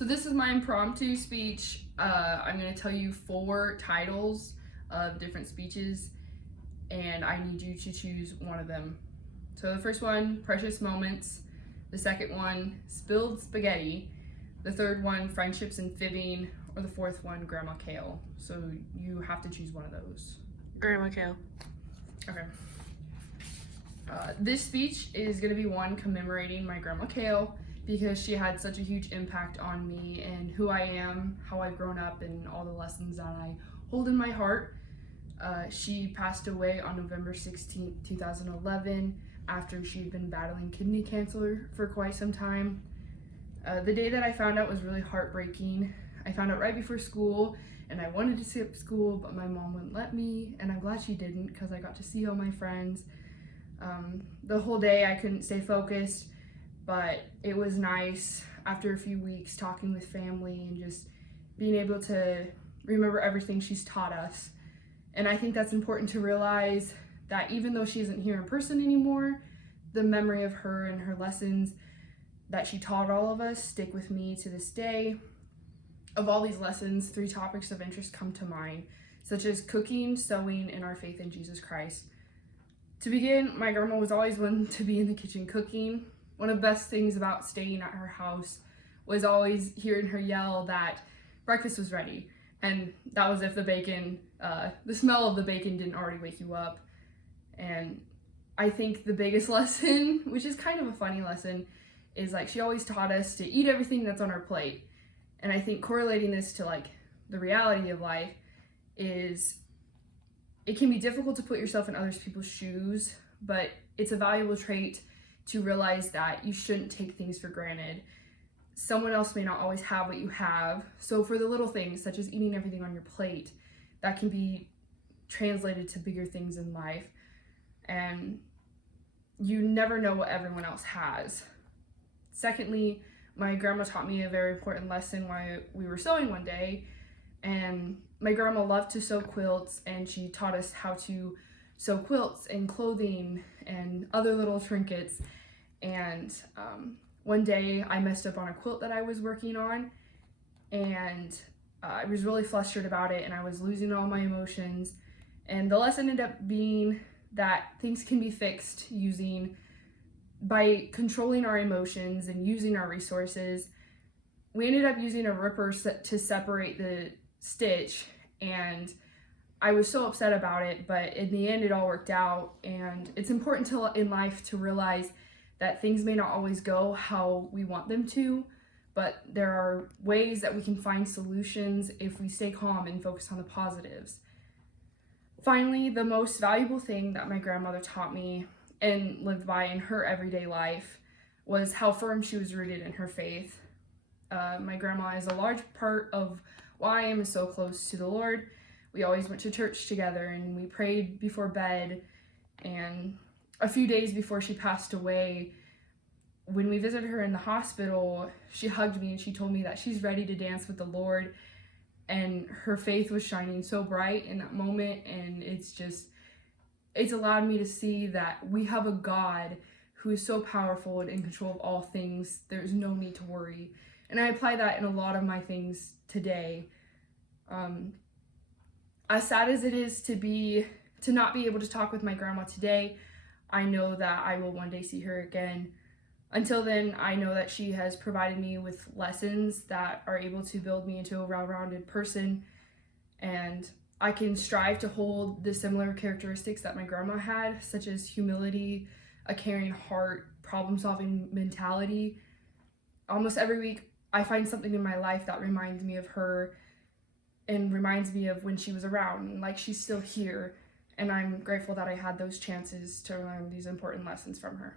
So this is my impromptu speech. I'm going to tell you 4 titles of different speeches, and I need you to choose one of them. So the first one, Precious Moments. The second one, Spilled Spaghetti. The third one, Friendships and Fibbing. Or the fourth one, Grandma Kale. So you have to choose one of those. Grandma Kale. Okay. This speech is going to be one commemorating my Grandma Kale, because she had such a huge impact on me and who I am, how I've grown up, and all the lessons that I hold in my heart. She passed away on November 16th, 2011, after she'd been battling kidney cancer for quite some time. The day that I found out was really heartbreaking. I found out right before school, and I wanted to skip school, but my mom wouldn't let me, and I'm glad she didn't, because I got to see all my friends. The whole day I couldn't stay focused, but it was nice after a few weeks talking with family and just being able to remember everything she's taught us. And I think that's important to realize, that even though she isn't here in person anymore, the memory of her and her lessons that she taught all of us stick with me to this day. Of all these lessons, 3 topics of interest come to mind, such as cooking, sewing, and our faith in Jesus Christ. To begin, my grandma was always one to be in the kitchen cooking. One of the best things about staying at her house was always hearing her yell that breakfast was ready. And that was if the smell of the bacon didn't already wake you up. And I think the biggest lesson, which is kind of a funny lesson, is like she always taught us to eat everything that's on our plate. And I think correlating this to like the reality of life is it can be difficult to put yourself in other people's shoes, but it's a valuable trait to realize that you shouldn't take things for granted. Someone else may not always have what you have. So for the little things, such as eating everything on your plate, that can be translated to bigger things in life. And you never know what everyone else has. Secondly, my grandma taught me a very important lesson while we were sewing one day. And my grandma loved to sew quilts, and she taught us how to sew quilts and clothing and other little trinkets. And one day I messed up on a quilt that I was working on, and I was really flustered about it, and I was losing all my emotions. And the lesson ended up being that things can be fixed by controlling our emotions and using our resources. We ended up using a ripper to separate the stitch, and I was so upset about it, but in the end it all worked out. And it's important in life to realize that things may not always go how we want them to, but there are ways that we can find solutions if we stay calm and focus on the positives. Finally, the most valuable thing that my grandmother taught me and lived by in her everyday life was how firm she was rooted in her faith. My grandma is a large part of why I am so close to the Lord. We always went to church together, and we prayed before bed. And a few days before she passed away, when we visited her in the hospital, she hugged me and she told me that she's ready to dance with the Lord. And her faith was shining so bright in that moment, and it's allowed me to see that we have a God who is so powerful and in control of all things. There's no need to worry. And I apply that in a lot of my things today. As sad as it is to not be able to talk with my grandma today, I know that I will one day see her again. Until then, I know that she has provided me with lessons that are able to build me into a well-rounded person, and I can strive to hold the similar characteristics that my grandma had, such as humility, a caring heart, problem-solving mentality. Almost every week, I find something in my life that reminds me of her and reminds me of when she was around, and like she's still here. And I'm grateful that I had those chances to learn these important lessons from her.